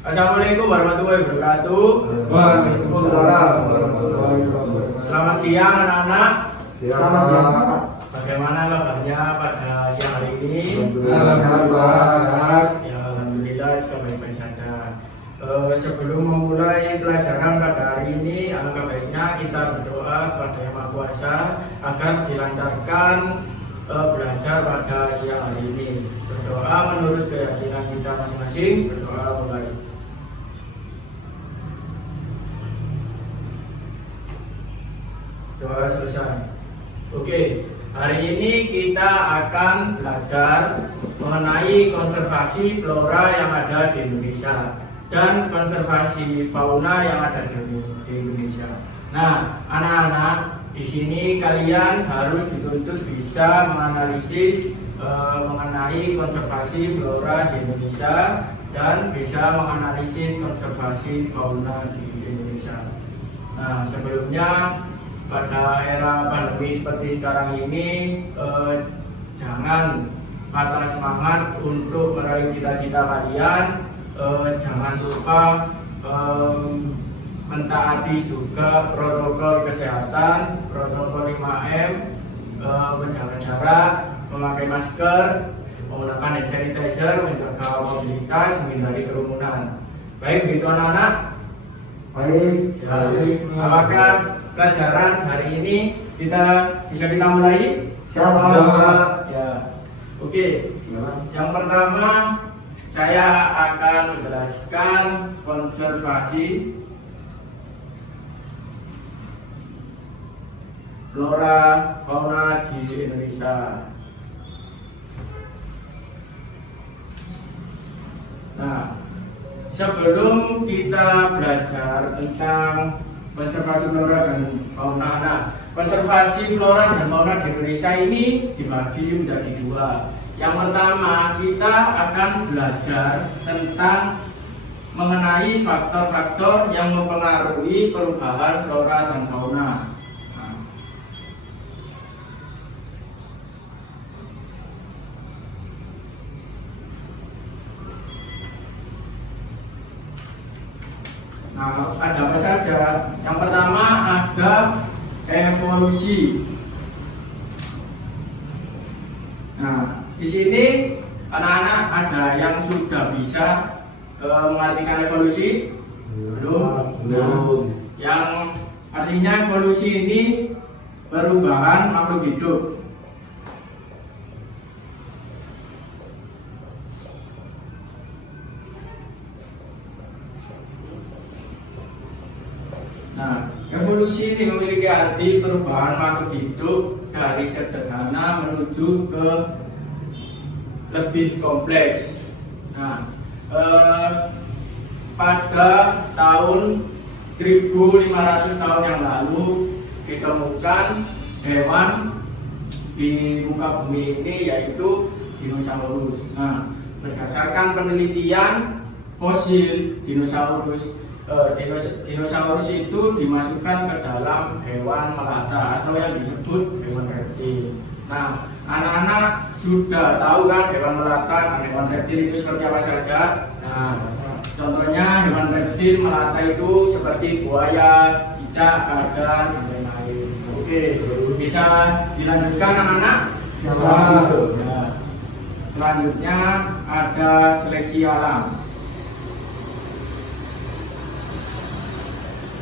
Assalamualaikum warahmatullahi wabarakatuh. Waalaikumsalam warahmatullahi wabarakatuh. Selamat siang anak-anak. Selamat siang, Pak. Bagaimana kabarnya pada siang hari ini? Alhamdulillah. Ya, alhamdulillah juga baik-baik saja. Sebelum memulai pelajaran pada hari ini, alangkah baiknya kita berdoa kepada Yang Maha Kuasa agar dilancarkan belajar pada siang hari ini. Berdoa menurut keyakinan kita masing-masing. Berdoa mulai. Doa selesai. Oke, hari ini kita akan belajar mengenai konservasi flora yang ada di Indonesia dan konservasi fauna yang ada di Indonesia. Nah, anak-anak, di sini kalian harus dituntut bisa menganalisis mengenai konservasi flora di Indonesia dan bisa menganalisis konservasi fauna di Indonesia. Nah, sebelumnya pada era pandemi seperti sekarang ini, jangan patah semangat untuk meraih cita-cita kalian. Jangan lupa mentaati juga protokol kesehatan, protokol 5M, menjaga jarak, memakai masker, menggunakan hand sanitizer, menjaga mobilitas, menghindari kerumunan. Baik, begitu anak-anak. Baik. Apakah pelajaran hari ini bisa kita mulai? Siapa? Ya. Oke. Yang pertama saya akan menjelaskan konservasi flora fauna di Indonesia. Nah, sebelum kita belajar tentang konservasi flora dan fauna, konservasi flora dan fauna di Indonesia ini dibagi menjadi dua. Yang pertama, kita akan belajar tentang mengenai faktor-faktor yang mempengaruhi perubahan flora dan fauna. Nah, ada apa saja? Yang pertama ada evolusi. Nah, di sini anak-anak ada yang sudah bisa mengartikan evolusi? Belum. Yang artinya evolusi ini perubahan makhluk hidup. Nah, evolusi ini memiliki arti perubahan makhluk hidup dari sederhana menuju ke lebih kompleks. Nah, pada tahun 1500 tahun yang lalu ditemukan hewan di muka bumi ini yaitu dinosaurus. Nah, berdasarkan penelitian fosil dinosaurus, dinosaurus itu dimasukkan ke dalam hewan melata atau yang disebut hewan reptil. Nah, anak-anak sudah tahu kan hewan melata dan hewan reptil itu seperti apa saja? Nah, contohnya hewan reptil melata itu seperti buaya, cicak, kadal, dan lain-lain. Oke, bisa dilanjutkan anak-anak? Nah, selanjutnya ada seleksi alam.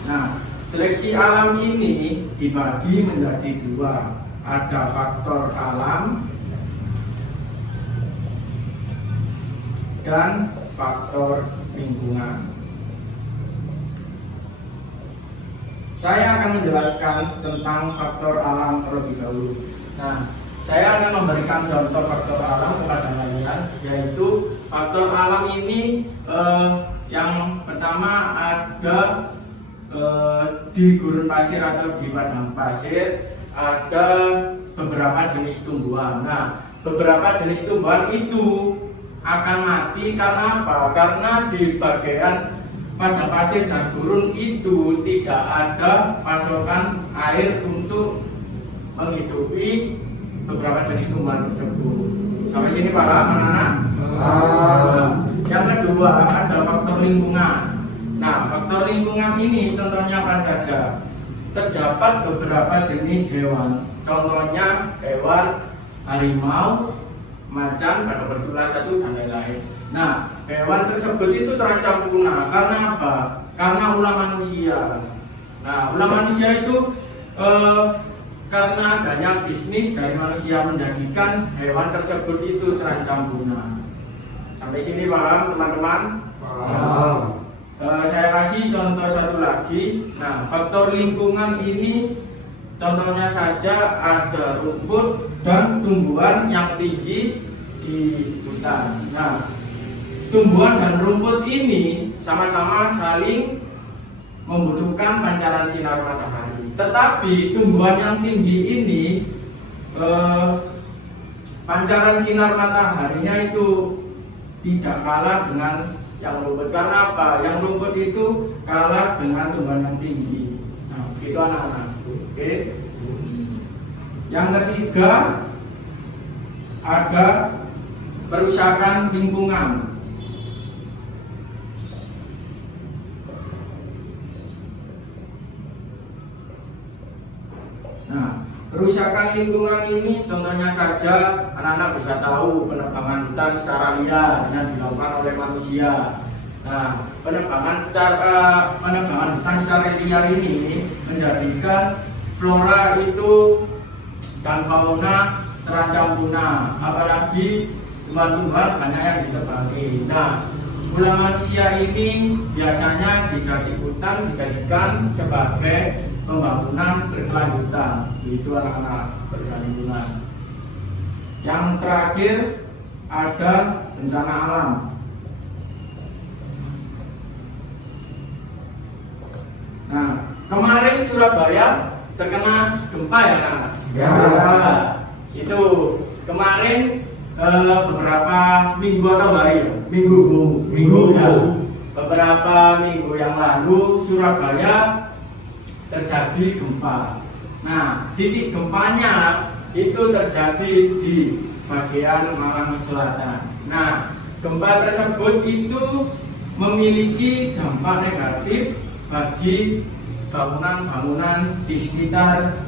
Nah, seleksi alam ini dibagi menjadi dua. Ada faktor alam dan faktor lingkungan. Saya akan menjelaskan tentang faktor alam terlebih dahulu. Nah, saya akan memberikan contoh faktor alam kepada kalian, yaitu faktor alam ini yang pertama ada di gurun pasir atau di padang pasir ada beberapa jenis tumbuhan. Nah, beberapa jenis tumbuhan itu akan mati karena apa? Karena di bagian padang pasir dan gurun itu tidak ada pasokan air untuk menghidupi beberapa jenis tumbuhan tersebut. Sampai sini paham anak-anak? Yang kedua kedua ada faktor lingkungan. Nah, faktor lingkungan ini contohnya apa saja? Terdapat beberapa jenis hewan. Contohnya hewan harimau, macan, pada berjumlah 1 dan lain-lain. Nah, hewan tersebut itu terancam punah karena apa? Karena ulah manusia. Nah, ulah manusia itu karena adanya bisnis dari manusia menjadikan hewan tersebut itu terancam punah. Sampai sini paham teman-teman? Paham. Saya kasih contoh satu lagi. Nah, faktor lingkungan ini contohnya saja ada rumput dan tumbuhan yang tinggi di hutan. Nah, tumbuhan dan rumput ini sama-sama saling membutuhkan pancaran sinar matahari. Tetapi tumbuhan yang tinggi ini pancaran sinar mataharinya itu tidak kalah dengan yang rumput. Karena apa? Yang rumput itu kalah dengan tumbuhan yang tinggi. Nah, itu anak-anak. Oke. Yang ketiga ada perusakan lingkungan. Nah, kerusakan lingkungan ini contohnya saja anak-anak bisa tahu penebangan hutan secara liar yang dilakukan oleh manusia. Nah, penebangan hutan secara liar ini menjadikan flora itu dan fauna terancam punah, apalagi tumbuhan-tumbuhan banyak yang ditebangi. Nah, ulah manusia ini biasanya dijadikan sebagai pembangunan berkelanjutan. Itu anak-anak perusahaan lingkungan. Yang terakhir ada bencana alam. Nah, kemarin Surabaya terkena gempa ya anak-anak? Ya. Nah, itu kemarin beberapa minggu atau hari ya? Minggu ya. Beberapa minggu yang lalu Surabaya terjadi gempa. Nah, titik gempanya itu terjadi di bagian Malang Selatan. Nah, gempa tersebut itu memiliki dampak negatif bagi bangunan-bangunan di sekitar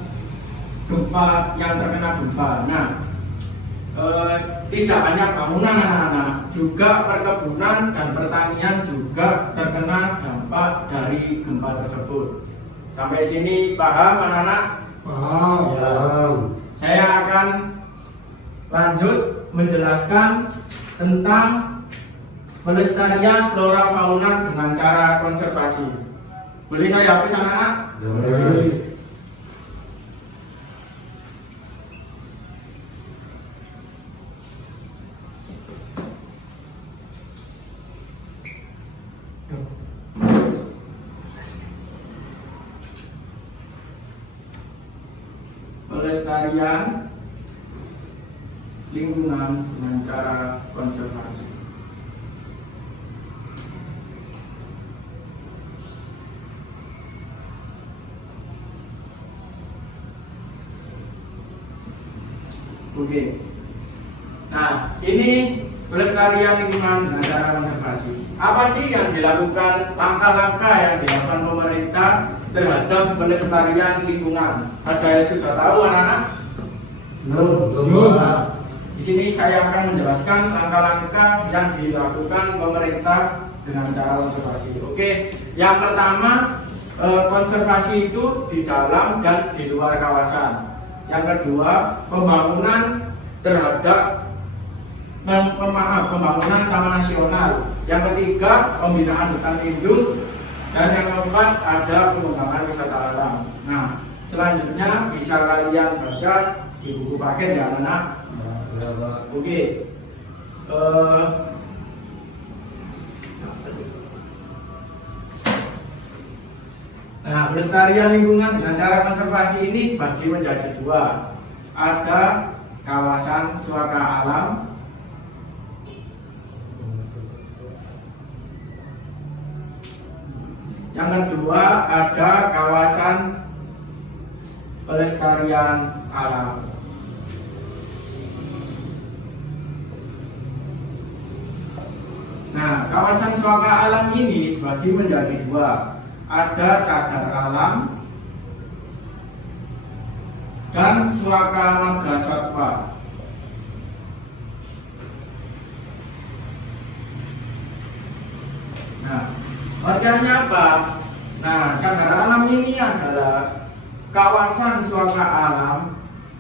gempa yang terkena gempa. Nah, tidak hanya bangunan anak-anak, juga perkebunan dan pertanian juga terkena dampak dari gempa tersebut. Sampai sini paham anak-anak? Paham. Ya. Saya akan lanjut menjelaskan tentang pelestarian flora fauna dengan cara konservasi. Boleh saya hapus anak-anak? Boleh. Pelestarian lingkungan dengan cara konservasi. Oke. Nah, ini pelestarian lingkungan dengan cara konservasi. Apa sih yang dilakukan, langkah-langkah yang dilakukan pemerintah terhadap pelestarian lingkungan? Ada yang sudah tahu anak-anak? Belum. Di sini saya akan menjelaskan langkah-langkah yang dilakukan pemerintah dengan cara konservasi. Oke, yang pertama konservasi itu di dalam dan di luar kawasan. Yang kedua, pembangunan terhadap pembangunan taman nasional. Yang ketiga, pembinaan hutan lindung. Dan yang keempat, ada pengembangan wisata alam. Nah, selanjutnya bisa kalian baca di buku paket ya anak-anak. Oke. Nah, pelestarian lingkungan dengan cara konservasi ini bagi menjadi dua. Ada kawasan suaka alam, yang kedua ada kawasan pelestarian alam. Nah, kawasan suaka alam ini dibagi menjadi dua. Ada cagar alam dan suaka marga satwa. Nah, artinya apa? Nah, cagar alam ini adalah kawasan suaka alam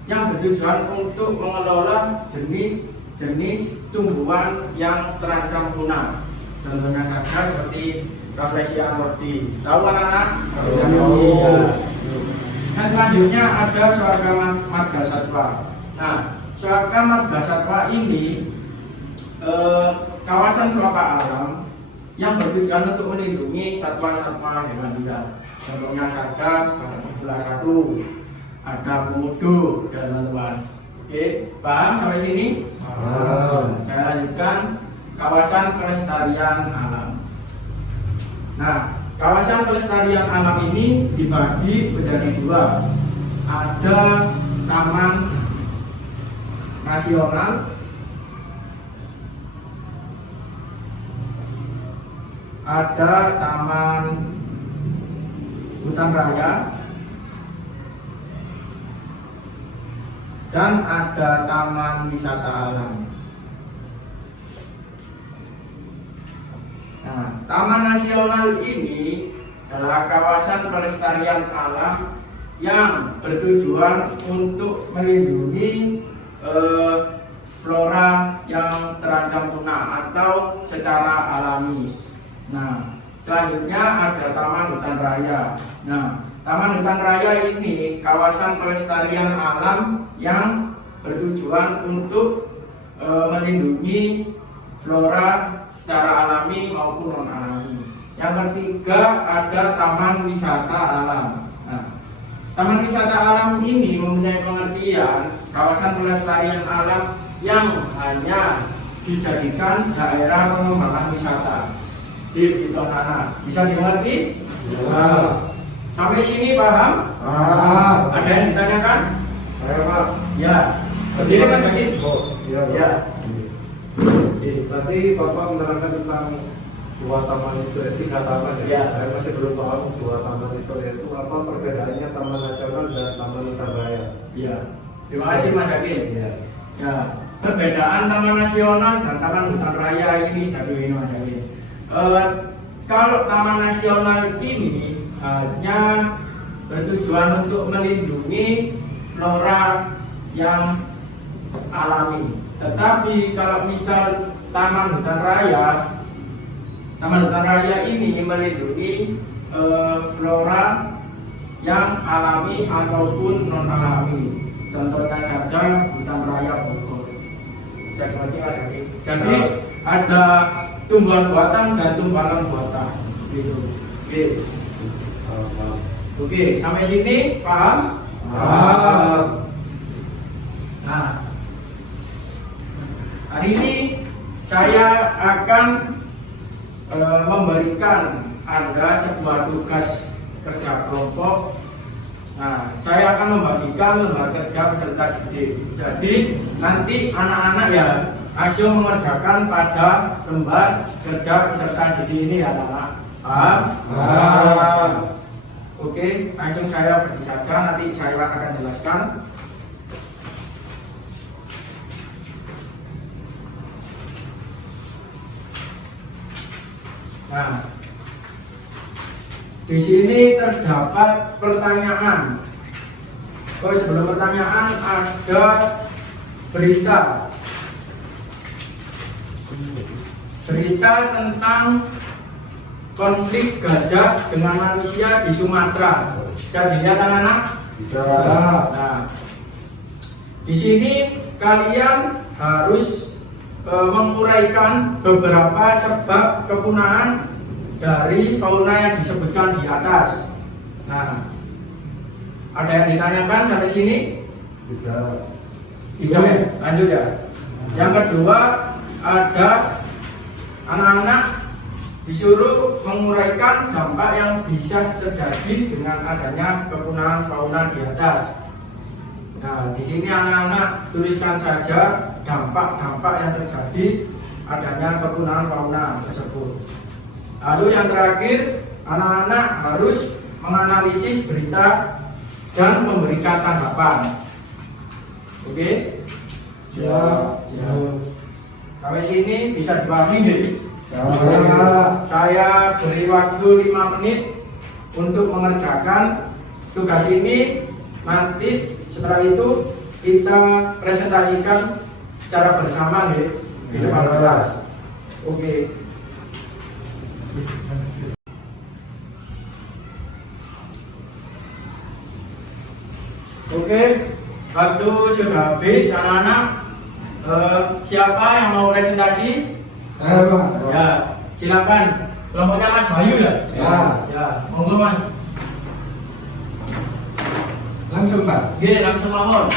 yang bertujuan untuk mengelola jenis-jenis tumbuhan yang terancam punah. Contohnya saja seperti Rafflesia aorti. Tahu anak-anak? Nah, selanjutnya ada suaka marga satwa. Nah, suaka marga satwa ini kawasan suaka alam yang bertujuan untuk melindungi satwa-satwa hewan liar. Contohnya saja pada Pemula 1 ada komodo dan teman-teman. Oke, paham sampai sini? Paham. Saya lanjutkan kawasan pelestarian alam. Nah, kawasan pelestarian alam ini dibagi menjadi dua. Ada taman nasional ada taman hutan raya dan ada taman wisata alam. Nah, taman nasional ini adalah kawasan pelestarian alam yang bertujuan untuk melindungi flora yang terancam punah atau secara alami. Nah, selanjutnya ada taman hutan raya. Nah, taman hutan raya ini kawasan pelestarian alam yang bertujuan untuk melindungi flora secara alami maupun non alami. Yang ketiga ada taman wisata alam. Nah, taman wisata alam ini mempunyai pengertian kawasan pelestarian alam yang hanya dijadikan daerah pengembangan wisata. Di anak bisa dimengerti? Bisa. Sampai sini paham? Paham. Ada yang ditanyakan? Saya Pak. Ya. Berdiri Mas Aki. Oh, iya Pak. Ya. Tadi Bapak menerangkan tentang dua taman itu, tiga taman ya. Ya. Saya masih belum paham dua taman itu yaitu apa perbedaannya taman nasional dan taman hutan raya. Iya. Terima kasih Mas Aki. Iya. Ya. Perbedaan taman nasional dan taman hutan raya ini jadi ini Mas Aki. Kalau taman nasional ini hanya bertujuan untuk melindungi flora yang alami. Tetapi kalau misal taman hutan raya ini melindungi flora yang alami ataupun non alami. Contohnya saja hutan raya Bogor. Saya berarti Mas Aki. Jadi ada tumbuhan buatan dan tumbuhan buatan gitu. Oke. Oke, sampai sini paham? Paham. Nah, hari ini saya akan memberikan Anda sebuah tugas kerja kelompok. Nah, saya akan membagikan lembar kerja peserta didik. Jadi nanti anak-anak ya langsung mengerjakan pada lembar kerja peserta didik ini ya anak-anak. Paham? Paham. Oke, langsung saya pergi saja, nanti saya akan jelaskan. Nah, di sini terdapat pertanyaan. Oh, sebelum pertanyaan ada berita tentang konflik gajah dengan manusia di Sumatera. Bisa dilihat anak-anak? Bisa. Nah, di sini kalian harus menguraikan beberapa sebab kepunahan dari fauna yang disebutkan di atas. Nah, ada yang ditanyakan sampai sini? Tidak. Tidak. Lanjut ya. Yang kedua ada anak-anak disuruh menguraikan dampak yang bisa terjadi dengan adanya kepunahan fauna di atas. Nah, di sini anak-anak tuliskan saja dampak-dampak yang terjadi adanya kepunahan fauna tersebut. Lalu yang terakhir, anak-anak harus menganalisis berita dan memberikan tanggapan. Oke? Ya. Sampai sini bisa dipahami nggih? Ya. Saya beri waktu 5 menit untuk mengerjakan tugas ini. Nanti setelah itu kita presentasikan secara bersama nggih di depan kelas. Oke. Oke, waktu sudah habis anak-anak. Siapa yang mau presentasi? Ya, silakan. Kelompoknya Mas Bayu ya? Ya, monggo Mas. Langsung Pak. Oke, langsung mohon.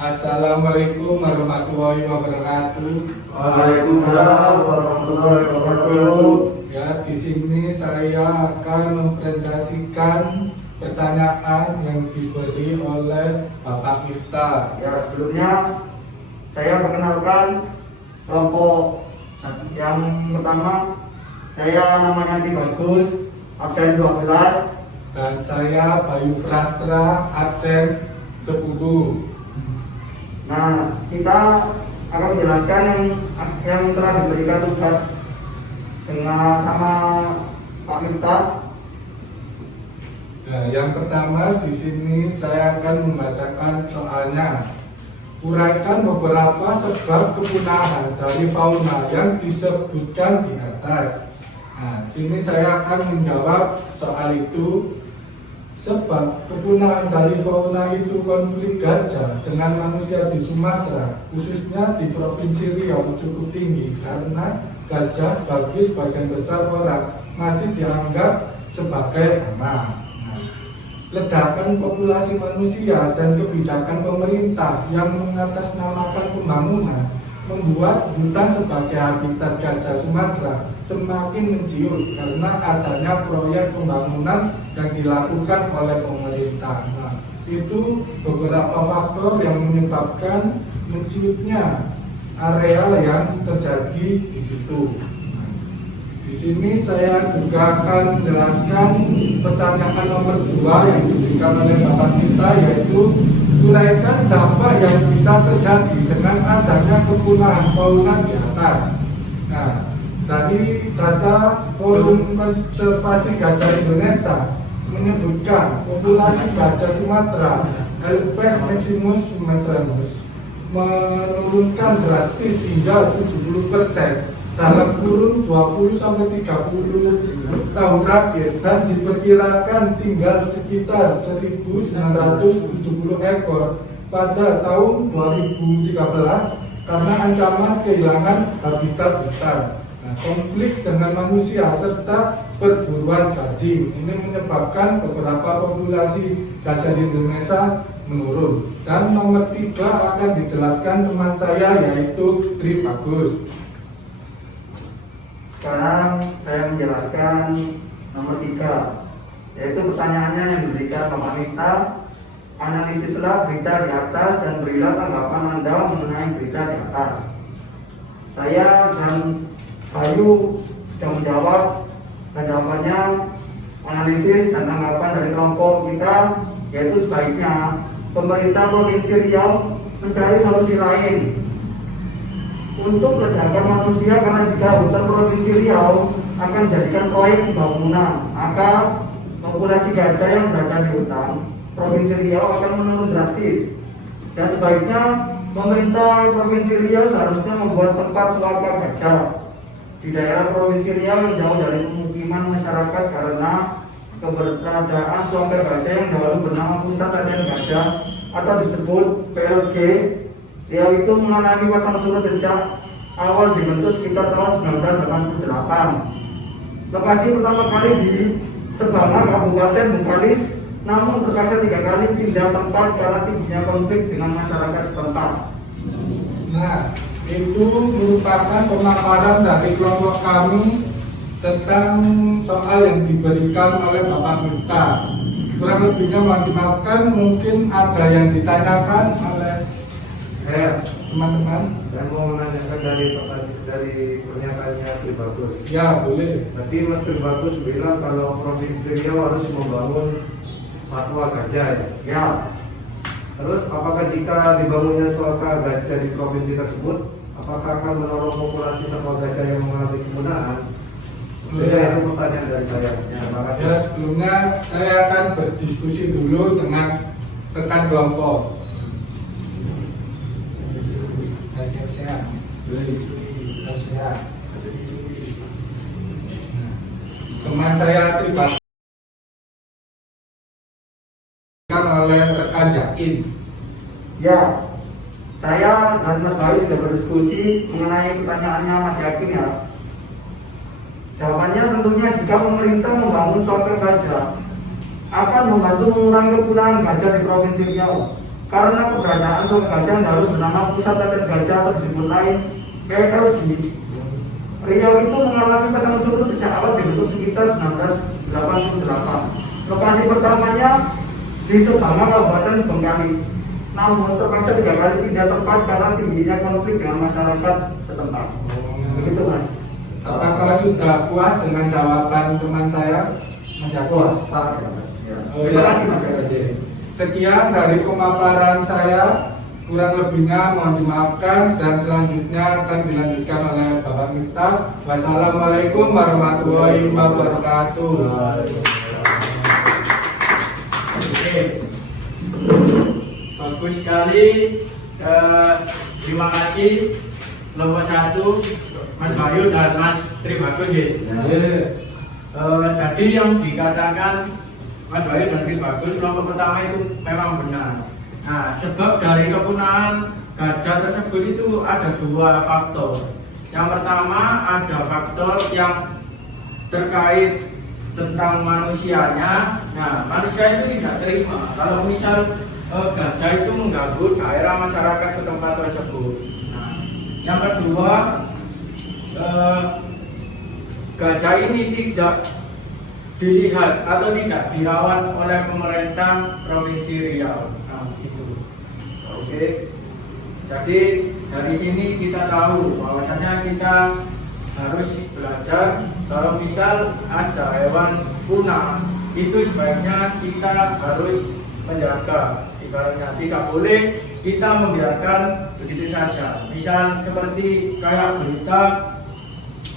Assalamualaikum warahmatullahi wabarakatuh. Waalaikumsalam warahmatullahi wabarakatuh. Ya, di sini saya akan mempresentasikan pertanyaan yang diberi oleh Bapak Miftah. Ya, sebelumnya saya perkenalkan kelompok yang pertama. Saya namanya Andi Bagus, absen 12. Dan saya Bayu Frastra, absen 10. Nah, kita akan menjelaskan yang telah diberikan tugas dengan sama Pak Miftah. Nah, yang pertama di sini saya akan membacakan soalnya. Uraikan beberapa sebab kepunahan dari fauna yang disebutkan di atas. Nah, sini saya akan menjawab soal itu. Sebab kepunahan dari fauna itu konflik gajah dengan manusia di Sumatera, khususnya di Provinsi Riau cukup tinggi karena gajah bagi sebagian besar orang masih dianggap sebagai aman. Ledakan populasi manusia dan kebijakan pemerintah yang mengatasnamakan pembangunan membuat hutan sebagai habitat gajah Sumatera semakin menciut karena adanya proyek pembangunan yang dilakukan oleh pemerintah. Nah, itu beberapa faktor yang menyebabkan menciutnya area yang terjadi di situ. Di sini saya juga akan menjelaskan pertanyaan nomor 2 yang diberikan oleh Bapak kita, yaitu uraikan dampak yang bisa terjadi dengan adanya kepunahan fauna di atas. Nah, dari data Forum Konservasi Gajah Indonesia menyebutkan populasi gajah Sumatera Elpes maximus sumatranus menurunkan drastis hingga 70% dalam kurun 20-30 tahun terakhir dan diperkirakan tinggal sekitar 1.970 ekor pada tahun 2013 karena ancaman kehilangan habitat hutan. Nah, konflik dengan manusia serta perburuan gading ini menyebabkan beberapa populasi gajah di Indonesia menurun. Dan nomor 3 akan dijelaskan teman saya, yaitu Tri Bagus. Sekarang saya menjelaskan nomor 3, yaitu pertanyaannya yang diberikan Bapak Miftah. Analisislah berita di atas dan berilah tanggapan Anda mengenai berita di atas. Saya dan Bayu sudah menjawab, dan jawabannya analisis dan tanggapan dari kelompok kita, yaitu sebaiknya pemerintah Provinsi Riau mencari solusi lain untuk ledakan manusia, karena jika hutan Provinsi Riau akan dijadikan proyek pembangunan, maka populasi gajah yang berada di hutan Provinsi Riau akan menurun drastis. Dan sebaiknya pemerintah Provinsi Riau seharusnya membuat tempat suaka gajah di daerah Provinsi Riau yang jauh dari pemukiman masyarakat, karena keberadaan suaka gajah yang dahulu bernama Pusat Latihan Gajah atau disebut PLG Riau itu mengalami pasang surut sejak awal dibentuk sekitar tahun 1988. Lokasi pertama kali di Sebanga, Kabupaten Bengkalis, namun terpaksa 3 kali pindah tempat karena tingginya konflik dengan masyarakat setempat. Nah, itu merupakan pemaparan dari kelompok kami tentang soal yang diberikan oleh Bapak Miftah. Kurang lebihnya mohon dimaafkan, mungkin ada yang ditanyakan oleh teman-teman? Saya mau menanyakan dari pernyataannya Tri Bagus. Ya, boleh. Berarti Mas Tri Bagus bilang kalau Provinsi Riau harus membangun satwa gajah ya? Ya, Terus apakah jika dibangunnya suaka gajah di provinsi tersebut, apakah akan menolong populasi satwa gajah yang mengalami kepunaan? Ya. Itu pertanyaan dari saya. Terima kasih. Ya, sebelumnya saya akan berdiskusi dulu dengan rekan kelompok. Teman saya Tribagus oleh rekan Yakin. ya. Saya dan Mas Bayu sudah berdiskusi mengenai pertanyaannya Mas Yakin ya. Jawabannya tentunya jika pemerintah membangun suaka gajah akan membantu mengurangi kepunaan gajah di Provinsi Riau. Karena keberadaan suaka gajah yang harus bernama Pusat Latihan Gajah atau disebut lain PLG. Riau itu mengalami pasang surut sejak awal dibentuk sekitar 1988. Lokasi pertamanya di Sebanga, Kabupaten Bengkalis. Namun terpaksa 3 kali pindah tempat karena tingginya konflik dengan masyarakat setempat. Begitu Mas. Apakah sudah puas dengan jawaban teman saya, Mas Yakin? Puas, sangat ya Mas. Ya. Oh, Terima ya. kasih Mas Yakin. Sekian dari pemaparan saya, kurang lebihnya mohon dimaafkan dan selanjutnya akan dilanjutkan oleh Bapak Miftah. Wassalamualaikum warahmatullahi wabarakatuh. Oke. Bagus sekali. Terima kasih kelompok 1 Mas Bayu dan Mas Tribagus ya. Jadi yang dikatakan Mas Bayu dan Tribagus kelompok pertama itu memang benar. Nah, sebab dari kepunaan gajah tersebut itu ada 2 faktor. Yang pertama ada faktor yang terkait tentang manusianya. Nah, manusia itu tidak terima kalau misal gajah itu mengganggu daerah masyarakat setempat tersebut. Nah, yang kedua, gajah ini tidak dilihat atau tidak dirawat oleh pemerintah Provinsi Riau. Nah, itu. Oke. Jadi dari sini kita tahu bahwasanya kita harus belajar kalau misal ada hewan punah itu sebaiknya kita harus menjaga. Ibaratnya tidak boleh kita membiarkan begitu saja. Misal seperti kayak berita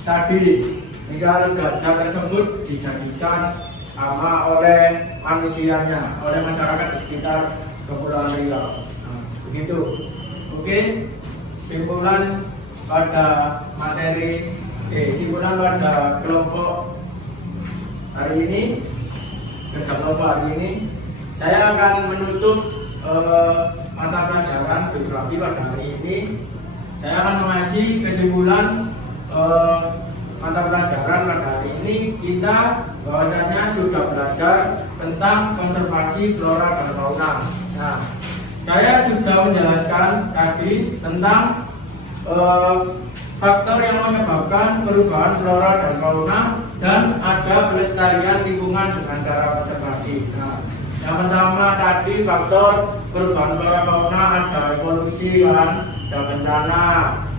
tadi, misal gajah tersebut dijadikan ama oleh manusianya, oleh masyarakat di sekitar Kepulauan Riau. Nah, begitu. Oke, simpulan pada materi, simpulan pada kelompok hari ini, kerja kelompok hari ini, saya akan menutup mata pelajaran geografi pada hari ini. Saya akan mengasih kesimpulan mata pelajaran pada hari ini. Kita bahwasanya sudah belajar tentang konservasi flora dan fauna. Nah, saya sudah menjelaskan tadi tentang faktor yang menyebabkan perubahan flora dan fauna dan ada pelestarian lingkungan dengan cara konservasi. Nah, yang pertama tadi faktor perubahan flora fauna ada evolusi kan, ada bencana,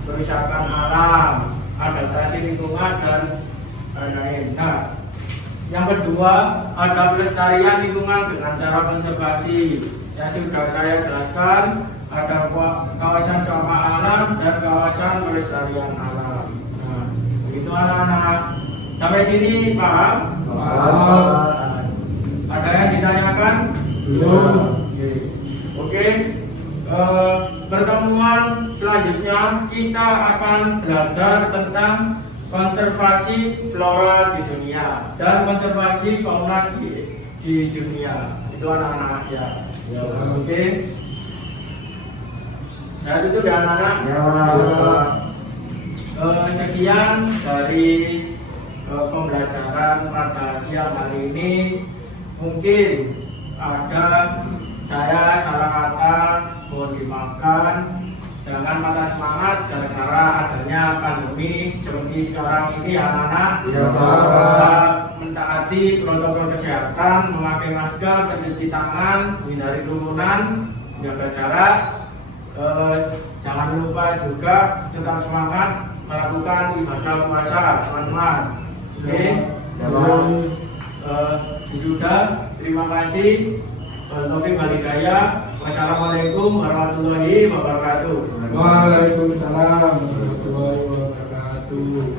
kerusakan alam, adaptasi lingkungan dan lain-lain. Nah, yang kedua ada pelestarian lingkungan dengan cara konservasi. Yang sudah saya jelaskan ada kawasan wisata alam dan kawasan pelestarian alam. Nah, begitu anak-anak. Sampai sini paham? Paham. Ada yang ditanyakan? Belum. Oke. Pertemuan selanjutnya kita akan belajar tentang konservasi flora di dunia dan konservasi fauna di dunia. Itu anak-anak ya. Oke. Saya tutup ya anak-anak. Sekian dari pembelajaran pada siang hari ini. Mungkin ada saya salah kata, mohon dimaafkan. Jangan patah semangat gara-gara adanya pandemi seperti sekarang ini anak-anak. Mentaati protokol kesehatan, memakai masker, mencuci tangan, menghindari kerumunan, menjaga jarak. Jangan lupa juga tetap semangat melakukan ibadah puasa, teman-teman. Oke, sudah. Terima kasih. Taufik walhidayah. Wassalamualaikum warahmatullahi wabarakatuh. Waalaikumsalam warahmatullahi wabarakatuh.